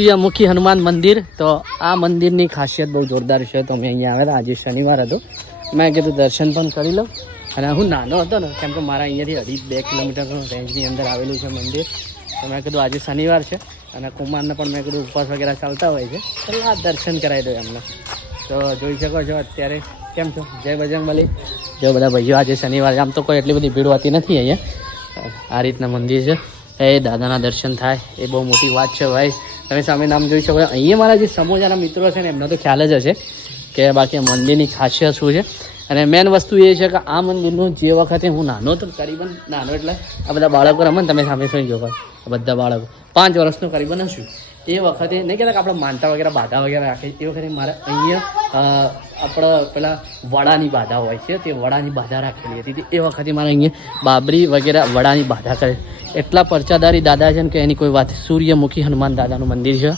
સૂર્યમુખી હનુમાન મંદિર. તો આ મંદિરની ખાસિયત બહુ જોરદાર છે. તો અમે અહીંયા આવેલા, આજે શનિવાર હતો, મેં કીધું દર્શન પણ કરી લઉં. અને હું નાનો હતો ને, કેમ કે મારા અહીંયાથી 2.5 કિલોમીટર રેન્જની અંદર આવેલું છે મંદિર. તો મેં કીધું આજે શનિવાર છે અને કુમારને પણ મેં કીધું ઉપવાસ વગેરે ચાલતા હોય છે, તો આ દર્શન કરાવી દો એમને. તો જોઈ શકો છો અત્યારે કેમ છો, જય બજરંગબલી. જો બધા ભાઈઓ આજે શનિવાર, આમ તો કોઈ એટલી બધી ભીડ હોતી નથી અહીંયા. આ રીતના મંદિર છે, એ દાદાના દર્શન થાય એ બહુ મોટી વાત છે ભાઈ. તમે સામે નામ જોઈ શકો. અહીંયા મારા જે સમોજાના મિત્રો છે ને એમને તો ખ્યાલ જ હશે કે બાકી મંદિરની ખાસિયત શું છે. અને મેન વસ્તુ એ છે કે આ મંદિરનું જે વખતે હું નાનો હતો, કરીબન નાનો એટલે આ બધા બાળકો રમે ને, તમે સામે સુઈ જો બધા બાળકો 5 વર્ષનો કરીબન હશું, એ વખતે નહીં કહેતા કે આપણે માનતા વગેરે બાધા વગેરે રાખે, એ વખતે મારે અહીંયા આપણા પેલા વડાની બાધા હોય છે, તે વડાની બાધા રાખેલી હતી. એ વખતે મારે અહીંયા બાબરી વગેરે વડાની બાધા કરે. એટલા પરચાદારી દાદા છે ને કે એની કોઈ વાત. સૂર્યમુખી હનુમાન દાદાનું મંદિર છે.